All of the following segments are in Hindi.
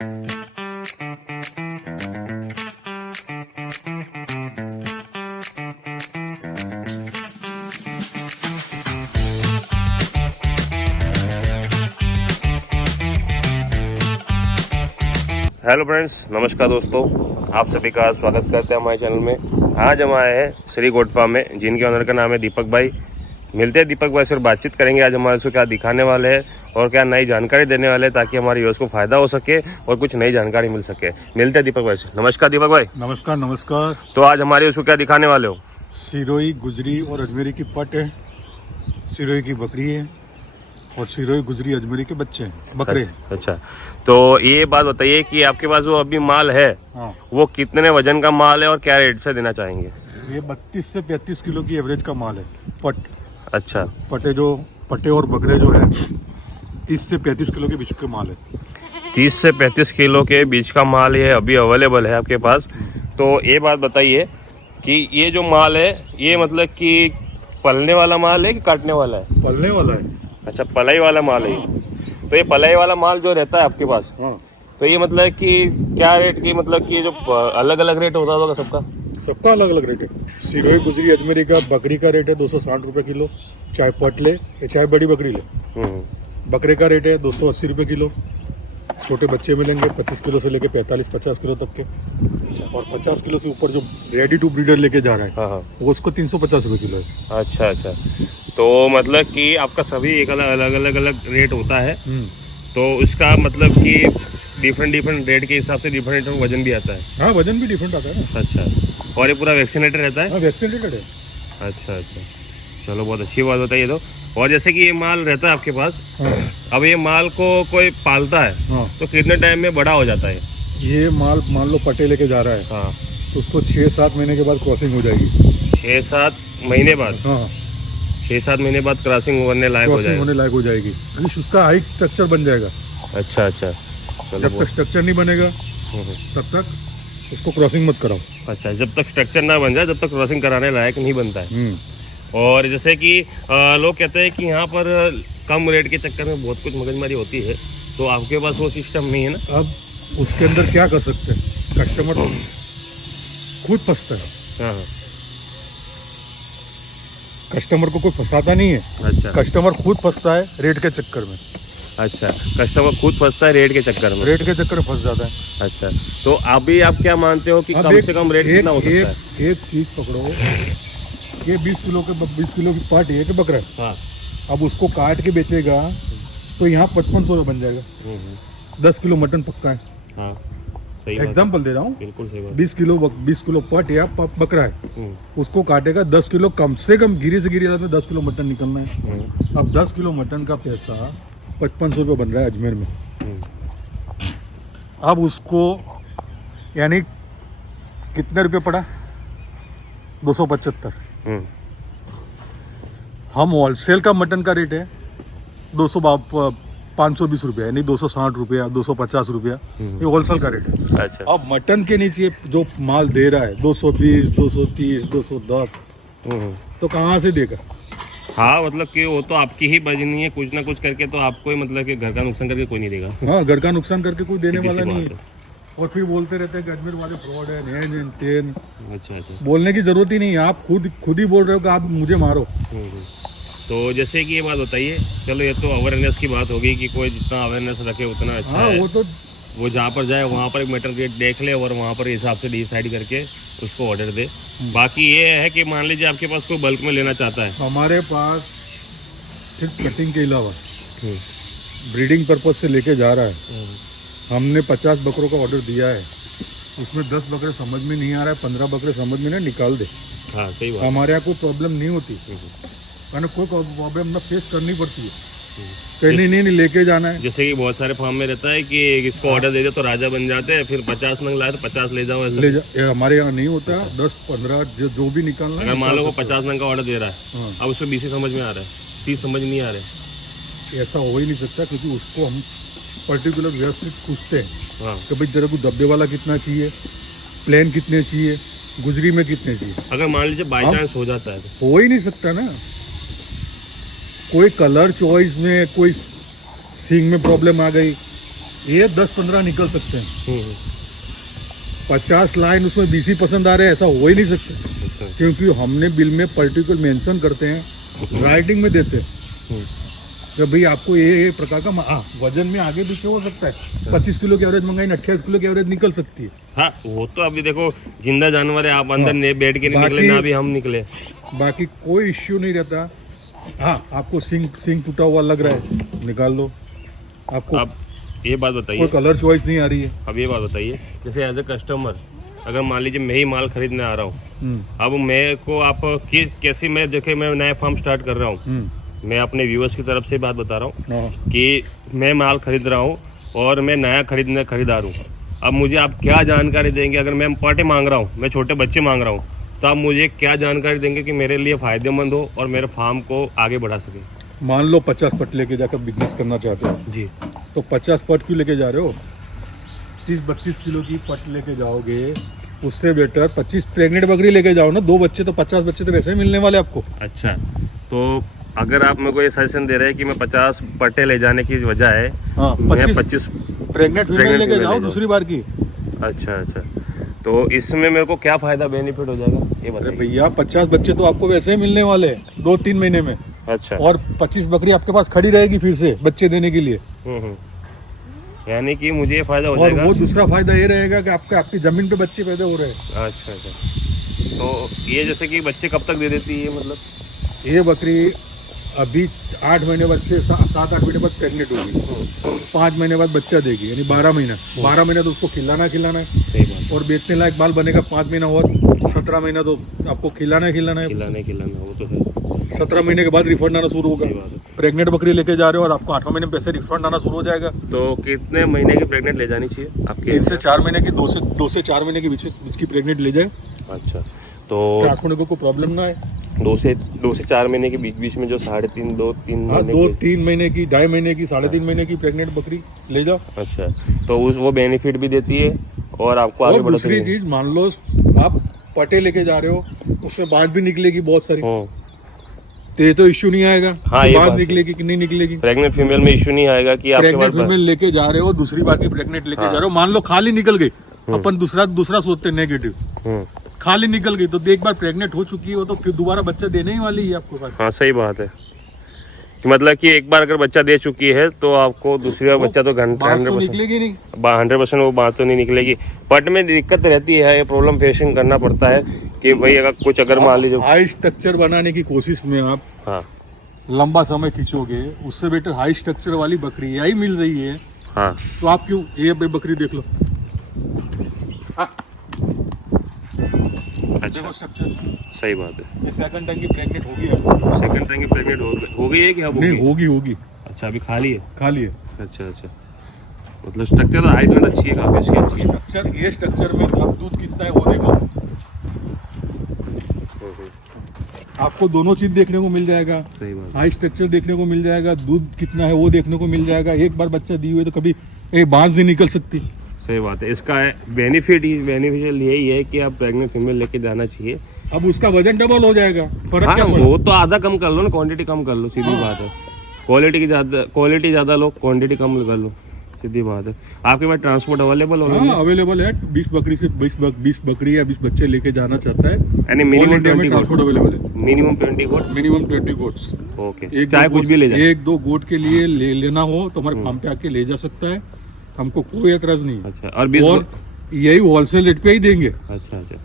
हेलो फ्रेंड्स, नमस्कार दोस्तों, आप सभी का स्वागत करते हैं हमारे चैनल में। आज हम आए हैं श्री गोट फार्म में, जिनके ऑनर का नाम है दीपक भाई। मिलते हैं दीपक भाई से और बातचीत करेंगे आज हमारे से क्या दिखाने वाले हैं और क्या नई जानकारी देने वाले हैं, ताकि हमारे व्यूअर्स को फायदा हो सके और कुछ नई जानकारी मिल सके। मिलते हैं दीपक भाई से। नमस्कार दीपक भाई। नमस्कार नमस्कार। तो आज हमारे उसको क्या दिखाने वाले हो? सिरोही, गुजरी और अजमेरी की पट है, सिरोही की बकरी है और सिरोही, गुजरी, अजमेरी के बच्चे हैं, बकरे हैं। अच्छा, तो ये बात बताइए कि आपके पास वो अभी माल है, हाँ, वो कितने वजन का माल है और क्या रेट से देना चाहेंगे? ये 32 से 35 किलो की एवरेज का माल है पट। अच्छा, पटे और बकरे जो है 30 से 35 किलो के बीच के माल है। 30 से 35 किलो के बीच का माल ये अभी अवेलेबल है आपके पास। तो ये बात बताइए कि ये जो माल है ये मतलब कि पलने वाला माल है कि काटने वाला है? पलने वाला है। अच्छा, पलाई वाला माल है ये। तो ये पलाई वाला माल जो रहता है आपके पास, हाँ, तो ये मतलब कि क्या रेट की, मतलब कि जो अलग अलग रेट होता होगा सबका? सबका अलग अलग रेट है। सिरोही, गुजरी, अजमेरी का बकरी का रेट है 260 रुपये किलो, चाहे पट ले चाहे बड़ी बकरी ले। बकरे का रेट है 280 रुपये किलो। छोटे बच्चे मिलेंगे 25 किलो से लेके 45-50 किलो तक के, और 50 किलो से ऊपर जो रेडी टू ब्रीडर लेके जा रहा है, हाँ हाँ, वो उसको 350 रुपये किलो है। अच्छा अच्छा। तो मतलब कि आपका सभी एक अलग रेट होता है, तो उसका मतलब कि डिफरेंट रेट के हिसाब से डिफरेंट वजन भी आता है? हाँ, वजन भी डिफरेंट आता है ना। अच्छा, और ये पूरा वैक्सीनेटेड रहता है? हाँ, वैक्सीनेटेड है। अच्छा, चलो बहुत अच्छी बात बताइए। तो और जैसे कि ये माल रहता है आपके पास, हाँ, अब ये माल को कोई पालता है, हाँ, तो कितने टाइम में बड़ा हो जाता है? ये माल मान लो पटे लेके जा रहा है, हाँ, तो उसको 6-7 महीने के बाद क्रॉसिंग हो जाएगी। 6-7 महीने बाद? हाँ, 6-7 महीने बाद क्रॉसिंग होने लायक हो क्रॉसिंग जाएगा? होने लायक हो जाएगी, यानी उसका हाइट स्ट्रक्चर बन जाएगा। अच्छा, चलो जब तक स्ट्रक्चर नहीं बनेगा तब तक उसको क्रॉसिंग मत कराओ। अच्छा, जब तक स्ट्रक्चर ना बन जाए, जब तक क्रॉसिंग कराने लायक नहीं बनता है। और जैसे कि लोग कहते हैं कि यहाँ पर कम रेट के चक्कर में बहुत कुछ मगजमारी होती है, तो आपके पास वो सिस्टम नहीं है ना? अब उसके अंदर क्या कर सकते हैं, कस्टमर खुद फंसता है। हाँ, कस्टमर को कोई फंसाता नहीं है। अच्छा, कस्टमर खुद फंसता है रेट के चक्कर में। अच्छा, कस्टमर खुद फंसता है रेट के चक्कर में? रेट के चक्कर में फंस जाता है। अच्छा, तो अभी आप क्या मानते हो कि कम से कम रेट कितना हो सकता है? एक चीज पकड़ो, ये 20 किलो की पार्ट है कि बकरा है। हाँ, अब उसको काट के बेचेगा तो यहाँ 5500 में बन जाएगा। 10 किलो मटन पक्का है। हाँ, सही बात, एग्जाम्पल दे रहा हूँ। बिल्कुल सही बात। 20 किलो पार्ट या बकरा है, उसको काटेगा 10 किलो, कम से कम गिरी से गिरी में 10 किलो मटन निकलना है। अब 10 किलो मटन का पैसा 5500 रुपये बन रहा है अजमेर में। अब उसको यानी कितने रुपये पड़ा? 275। हम होलसेल का मटन का रेट है 520 रुपया, यानी 260 रुपया, 250 रुपया, ये होलसेल का रेट है। अच्छा, अब मटन के नीचे जो माल दे रहा है 220, 230, 210, तो कहाँ से देगा? हाँ, मतलब कि वो तो आपकी ही बजनी है, कुछ ना कुछ करके तो आपको ही, मतलब कि घर का नुकसान करके कोई नहीं देगा। हाँ, घर का नुकसान करके कोई देने सीधी सी वाला नहीं बात है। और फिर बोलते रहते हैं कि अजमेर वाले फ्रॉड है, हेन तेन। अच्छा, बोलने की जरूरत ही नहीं है, आप खुद ही बोल रहे हो कि आप मुझे मारो। तो जैसे कि ये बात बताइए, चलो ये तो अवेयरनेस की बात होगी कि कोई जितना अवेयरनेस रखे उतना अच्छा हाँ, है। वो तो वो जहाँ पर जाए वहाँ पर एक मीटर रेट देख ले और वहाँ पर हिसाब से डिसाइड करके उसको ऑर्डर दे। बाकी ये है कि मान लीजिए आपके पास कोई बल्क में लेना चाहता है, हमारे पास सिर्फ कटिंग के अलावा ब्रीडिंग पर्पज से लेके जा रहा है। हमने 50 बकरों का ऑर्डर दिया है, उसमें 10 बकरे समझ में नहीं आ रहा है, 15 बकरे समझ में नहीं, निकाल दे। हाँ, सही बात। हमारे यहाँ कोई प्रॉब्लम नहीं होती, मैंने कोई प्रॉब्लम ना फेस करनी पड़ती है। कहीं नहीं लेके जाना है। जैसे कि बहुत सारे फार्म में रहता है कि इसको ऑर्डर दे दे तो राजा बन जाते हैं, फिर 50 नंग लाए तो 50 ले जाओ, ऐसा। ये हमारे यहाँ नहीं होता। 10-15 जो भी निकालना है। अगर मान लो वो 50 नंग का ऑर्डर दे रहा है, अब उसमें 20 समझ में आ रहा है, 30 समझ नहीं आ रहा है, ऐसा हो ही नहीं सकता, क्योंकि उसको हम पर्टिकुलर व्यवस्थित पूछते हैं। हाँ, कि भाई तेरे को दब्बे वाला कितना चाहिए, प्लेन कितने चाहिए, गुजरी में कितने चाहिए। अगर मान लीजिए बाई चांस हो जाता है तो? हो ही नहीं सकता ना। कोई कलर चॉइस में, कोई सींग में प्रॉब्लम आ गई, ये 10-15 निकल सकते हैं। हम्म, 50 लाइन उसमें 20 ही पसंद आ रहे हैं, ऐसा हो ही नहीं सकता, अच्छा, क्योंकि हमने बिल में पर्टिकुलर मेंशन करते हैं, राइटिंग में देते हैं हम्म, कि भाई आपको ये प्रकार का वजन में आगे पीछे हो सकता है। 25 किलो की एवरेज मंगाई, 28 किलो की एवरेज निकल सकती है। हाँ वो तो अभी देखो जिंदा जानवर है, आप अंदर हाँ। ने बैठ के नहीं निकले बाकी- ना भी हम निकले। बाकी कोई इश्यू नहीं रहता। हाँ, आपको सिंग टूटा हुआ लग रहा है, निकाल दो। आपको अब ये बात कोई बताइए, कलर चॉइस नहीं आ रही है। अब ये बात बताइए, जैसे एज ए कस्टमर अगर मान लीजिए मैं ही माल खरीदने आ रहा हूँ, अब मेरे को आप कैसे, मैं देखे मैं नया फार्म स्टार्ट कर रहा हूँ, मैं अपने व्यूअर्स की तरफ से बात बता रहा हूँ हाँ। कि मैं माल खरीद रहा हूँ और मैं नया खरीदार हूँ। अब मुझे आप क्या जानकारी देंगे? अगर मैं पटे मांग रहा हूँ, मैं छोटे बच्चे मांग रहा हूँ, तो आप मुझे क्या जानकारी देंगे कि मेरे लिए फायदेमंद हो और मेरे फार्म को आगे बढ़ा सके? मान लो 50 पट लेके जाकर बिजनेस करना चाहते हो, जी, तो 50 पट क्यों लेके जा रहे हो? 30-32 किलो की पट लेके जाओगे, उससे बेटर 25 प्रेग्नेंट बकरी लेके जाओ ना। 2 बच्चे तो 50 बच्चे तो वैसे ही मिलने वाले आपको। अच्छा, तो अगर आप मेरे को ये सजेशन दे रहे हैं कि मैं 50 पट्टे ले जाने की वजह है, हाँ, मैं 25 प्रेग्नेंट फीमेल लेके जाओ ले दूसरी बार की। अच्छा अच्छा, तो इसमें मेरे को क्या फायदा बेनिफिट हो जाएगा ये अरे बताइए। भैया 50 बच्चे तो आपको वैसे ही मिलने वाले हैं 2-3 महीने में, अच्छा, और 25 बकरी आपके पास खड़ी रहेगी फिर से बच्चे देने के लिए। यानी कि मुझे ये फायदा हो और जाएगा। वो दूसरा फायदा ये रहेगा कि आपकी जमीन पे बच्चे पैदा हो रहे हैं। अच्छा अच्छा, तो ये जैसे कि बच्चे कब तक दे देती है मतलब? ये बकरी अभी 8 महीने बच्चे 7-8 महीने बाद प्रेग्नेंट होगी, 5 महीने बाद बच्चा देगी, यानी 12 महीना। 12 महीना तो उसको खिलाना है, सही बात, और बेचने लायक बाल बनेगा 5 महीना और 17 महीना तो आपको खिलाना है। खिलाना वो तो है, 17 महीने के बाद रिफंड आना शुरू होगा। सही बात है। प्रेग्नेंट बकरी लेके जा रहे हो और आपको 8वें महीने में पैसे रिफंड आना शुरू हो जाएगा। तो कितने महीने की प्रेग्नेंट ले जानी चाहिए आपके? 3 से 4 महीने की, 2 से 4 महीने के बीच की प्रेग्नेंट ले जाए, अच्छा, तो ट्रांसपोर्ट को कोई प्रॉब्लम ना है। 2 से 4 महीने के बीच में जो 3.5 2-3 हाँ, महीने 2-3 महीने की, 2.5 महीने की, 3.5 महीने की प्रेग्नेंट बकरी ले जाओ। अच्छा, तो वो बेनिफिट भी देती है और आपको आगे और बढ़ाती दूसरी है। चीज, मान लो आप पटे लेके जा रहे हो, उसमें बांझ भी निकलेगी बहुत सारी, तो ये तो इश्यू नहीं आएगा। हाँ, ये बांझ बात निकलेगी कि नहीं निकलेगी। प्रेग्नेंट फीमेल में इश्यू नहीं आएगा कि आपके प्रेग्नेंट पास फीमेल लेके जा रहे हो, दूसरी बार की प्रेग्नेंट लेके हाँ। जा रहे हो, मान लो खाली निकल गई, अपन दूसरा सोचते हैं नेगेटिव, खाली निकल गई तो एक बार प्रेग्नेंट हो चुकी हो तो फिर दोबारा बच्चा देने ही वाली है आपको पास। हाँ सही बात है, कि मतलब कि एक बार अगर बच्चा दे चुकी है तो आपको दूसरी बार बच्चा तो बांझ तो निकलेगी नहीं। 100% वो बात तो नहीं निकलेगी। पट में दिक्कत रहती है, ये प्रॉब्लम फेसिंग करना पड़ता है कि भाई अगर मान लीजिए, हाई स्ट्रक्चर बनाने की कोशिश में आप हाँ लंबा समय खींचोगे, उससे बेटर हाई स्ट्रक्चर वाली बकरी यही मिल रही है, हाँ, तो आप क्यों ये बकरी देख लो। हाँ, अच्छा देखो स्ट्रक्चर, सही बात है। ये सेकंड टाइम की प्रेग्नेंट होगी अब। सेकंड टाइम की प्रेग्नेंट हो गई है कि अब नहीं, होगी अच्छा अभी खाली है। खाली है। अच्छा अच्छा, मतलब स्ट्रक्चर तो हाइट में अच्छी है, काफी इसकी अच्छी है। स्ट्रक्चर, ये स्ट्रक्चर में अब दूध कितना है वो देखो, आपको दोनों चीज देखने को मिल जाएगा। सही बात है। हाई स्ट्रक्चर देखने को मिल जाएगा, दूध कितना है वो देखने को मिल जाएगा। एक बार बच्चा दी हुई तो कभी बांझ नहीं निकल सकती। सही बात है, इसका बेनिफिशियल यही है कि आप प्रेग्नेंट फीमेल लेके जाना चाहिए। अब उसका वजन डबल हो जाएगा, फर्क हाँ क्या पड़ा? वो तो आधा कम कर लो ना, क्वांटिटी कम कर लो, सीधी बात है। क्वालिटी ज्यादा लो, क्वांटिटी कम कर लो, सीधी बात है। आपके पास ट्रांसपोर्ट अवेलेबल होगा? हाँ, अवेलेबल है। 20 बकरी से 20 बकरी या 20 बच्चे लेके जाना चाहता है, यानी मिनिमम 20 ट्रांसपोर्ट अवेलेबल है। मिनिमम 20 गोट, मिनिमम 20 गोट्स। ओके, चाहे कुछ भी ले जाए। 1-2 गोट के लिए लेना हो तो हमारे फार्म पे आके ले जा सकता है, हमको कोई एतराज नहीं है। अच्छा, और 20 और यही होलसेल रेट पे ही देंगे, अच्छा अच्छा,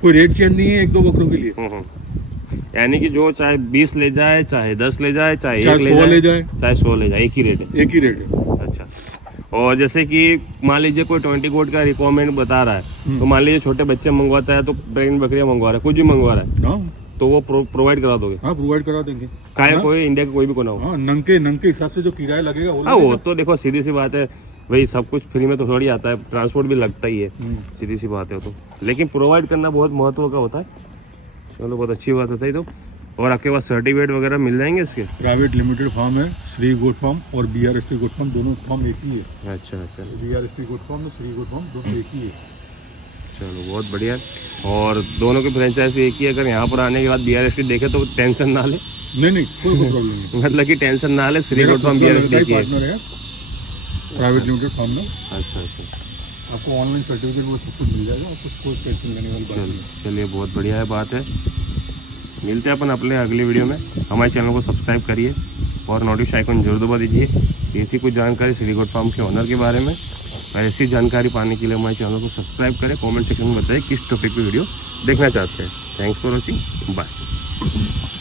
कोई रेट चेंज नहीं है 1-2 बकरों के लिए। यानी कि जो चाहे 20 ले जाए, चाहे 10 ले जाए, चाहे 1 100 ले जाए, चाहे 100 ले जाए, एक ही रेट है। एक ही रेट है। अच्छा, और जैसे कि मान लीजिए कोई 20 गोट का रिक्वायरमेंट बता रहा है, तो मान लीजिए छोटे बच्चे मंगवाता है, तो प्रेग्नेंट बकरियां मंगवा रहा है, कुछ भी मंगवा रहा है, हाँ तो वो प्रोवाइड करा दोगे? हाँ, प्रोवाइड करा देंगे। काहे हाँ? कोई इंडिया का कोई भी कोना हो। हाँ, नंग के हिसाब से जो किराया लगेगा वो हाँ वो लगेगा। तो देखो सीधी सी बात है भाई, सब कुछ फ्री में तो थोड़ी आता है, ट्रांसपोर्ट भी लगता ही है, सीधी सी बात है तो, लेकिन प्रोवाइड करना बहुत महत्व का होता है। चलो बहुत अच्छी बात होता है तो। और आपके पास सर्टिफिकेट वगैरह मिल जाएंगे इसके? प्राइवेट लिमिटेड फार्म है, श्री गोट फार्म और BRST गोट फार्म, दोनों फार्म एक ही है। अच्छा अच्छा, BRST गोट फार्म और श्री गोट फार्म दोनों एक ही है। चलो बहुत बढ़िया। और दोनों की फ्रेंचाइज एक ही है, अगर यहाँ पर आने के बाद BRST देखे तो टेंशन ना ले, नहीं कोई प्रॉब्लम नहीं। मतलब कि टेंशन ना ले, श्री गोट फार्म BRST की है। पार्टनर है। प्राइवेट लिमिटेड फार्म में। अच्छा अच्छा, आपको ऑनलाइन सर्टिफिकेट वो सब कुछ मिल जाएगा, आपको कोई टेंशन लेने वाली बात नहीं है। चलिए बहुत बढ़िया है बात है। मिलते हैं अपन अपने अगले वीडियो में। हमारे चैनल को सब्सक्राइब करिए और नोटिफिकेशन आइकन जरूर दबा दीजिए। ये थी कुछ जानकारी श्री गोट फार्म के ऑनर के बारे में। और ऐसी जानकारी पाने के लिए हमारे चैनल को सब्सक्राइब करें। कमेंट सेक्शन में बताइए किस टॉपिक पे वीडियो देखना चाहते हैं। Thanks for watching, bye.